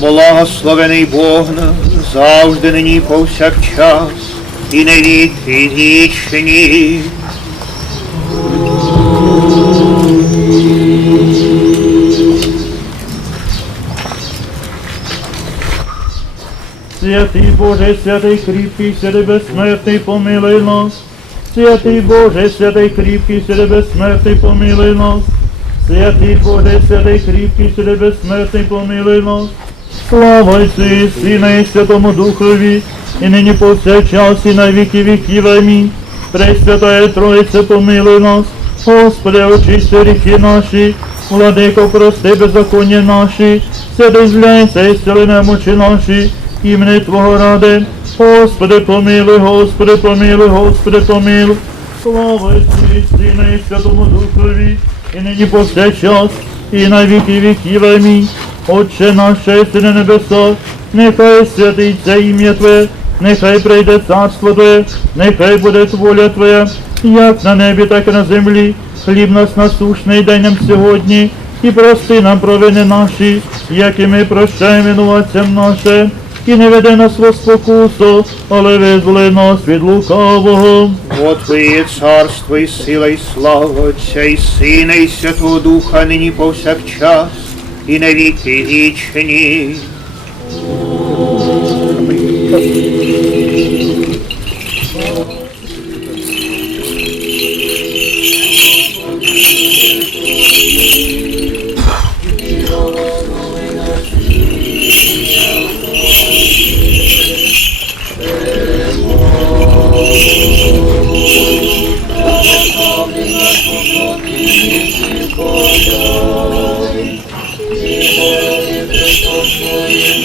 Благословений Бог завжди нині повсякчас, і на віки вічні. Святий Боже, святий кріпкий, святий безсмертний, помилуй нас. Святий Боже, святий кріпкий, святий безсмертний, помилуй нас. Святий Боже, святий кріпкий, святий безсмертний, помилуй нас. Слава Отцю і Сина і Святому Духові, і нині повсякчас, і на віки віків. Амінь. Пресвятая Троїця, помилуй нас. Господи, очисти гріхи наші, владико, прости беззаконня наші, святий згляйся і зціли немочі наші, імени Твого ради. Господи, помилуй, Господи, помилуй, Господи, помилуй. Слава Отцю і Сина і Святому Духові, і нині повсякчас, і на віки віків. Амінь. Отче наш, що на небесах, нехай святиться ім'я Твоє, нехай прийде царство Твоє, нехай буде воля Твоя, як на небі, так і на землі. Хліб нас насушний дай нам сьогодні, і прости нам провини наші, як і ми прощаємо винуватцям нашим. І не веде нас во спокусу, але визволи нас від лукавого. От Твоє царство і сила, і слава Отця і Сина, і Святого Духа, нині повсякчас, і на віки вічні. Господи, він помолі.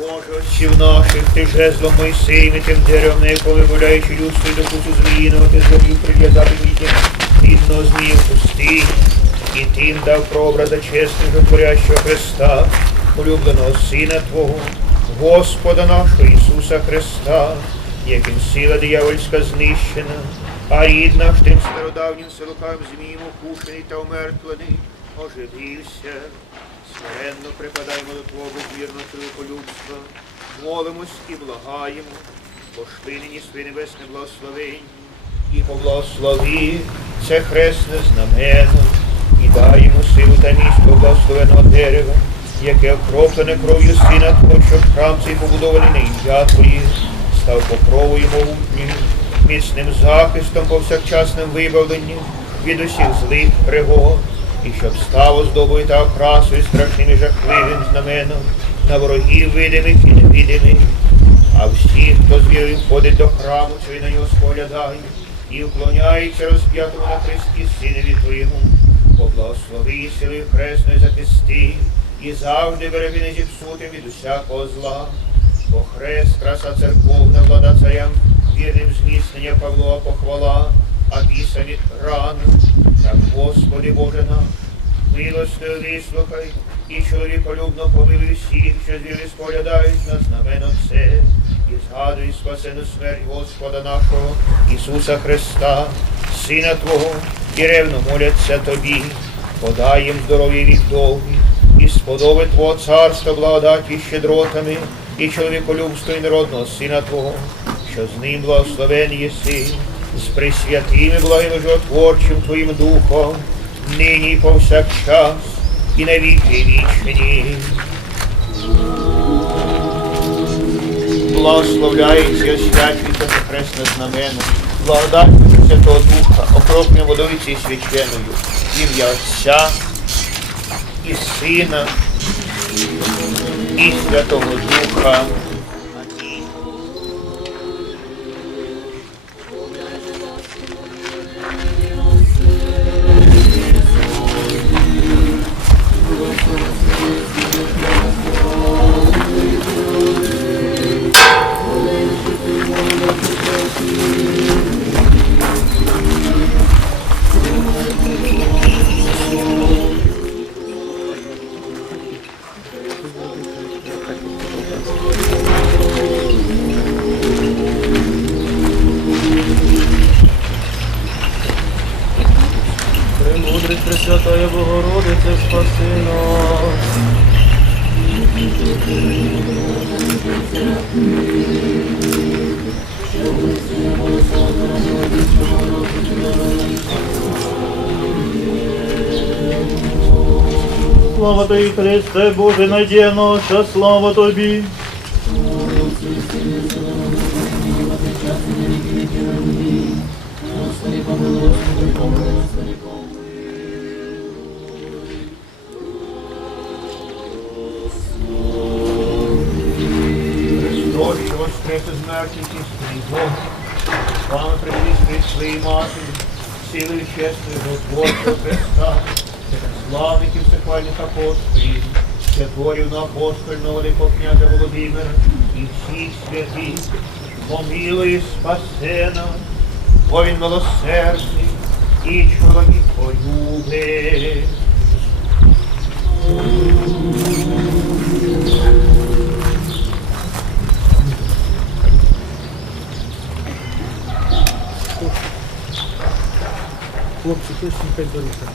Боже отців наших, ти жезлом Мойсеєм і тим деревом, на якому вимовляючи людство і докусу зміїного, ти зробив прив'язати вітер бідного змію в пустині, і тим дав прообраза чесного творящого Христа, улюбленого Сина Твого, Господа нашого Ісуса Христа, яким сила диявольська знищена, а рід наш тим стародавнім силукам змієм укушений та омертвлений, оживився. Смиренно припадаємо до Твого безвірного чоловіколюбства, молимось і благаємо, пошли нині своє небесне благословення, і поблагослови це хресне знамено, і йому силу та місто благословеного дерева, яке окроплене кров'ю сина Твого, щоб храм цей побудований на ім'я Твоє, став покровою могутньою, міцним захистом повсякчасним вибавленням від усіх злих пригод, і щоб став оздобою та окрасою страшним і жахливим знаменом на ворогів видимих і невидимих. А всі, хто з вірою входить до храму, що й на нього споглядають, і вклоняється розп'ятому на хресті синові Твоєму, поблагослови силою хресною захисти, і завжди береги не зіпсути від усякого зла. Бо хрест, краса церковна, влада царям, вірним зміцнення Павлова похвала, а біса від ран. Так, Господи Боже наш, милостиво вислухай, і чоловіколюбно помилуй всіх, що з віри споглядають на знамено це, і згадуй спасену смерть Господа нашого, Ісуса Христа, Сина Твого, і ревно моляться Тобі, подай їм здоров'я вік довгий, і сподоби Твого царства благодаті щедротами, і чоловіколюбство і народного Сина Твого, що з ним благословен єси, з присвятими благим животворчим Твоїм Духом, нині і повсякчас, і на віки вічні. Благословляється і за хресне знамено, благодать Святого Духа, окропне водовиці священою, ім'я Отця і Сина, і Святого Духа. Спаси нас. Слава Тобі, Христе, Боже, надія наша, слава Тобі. Христос, із мертвих і з вами привіз своїй матері, силою чесною Господь Христа, славників всехвальних апостолів, святворів на апостольного великого князя Володимира і всіх святих, помилуй спасе нас, бо він милосердний і чоловік полюбить. Хлопці, точно хай беруться.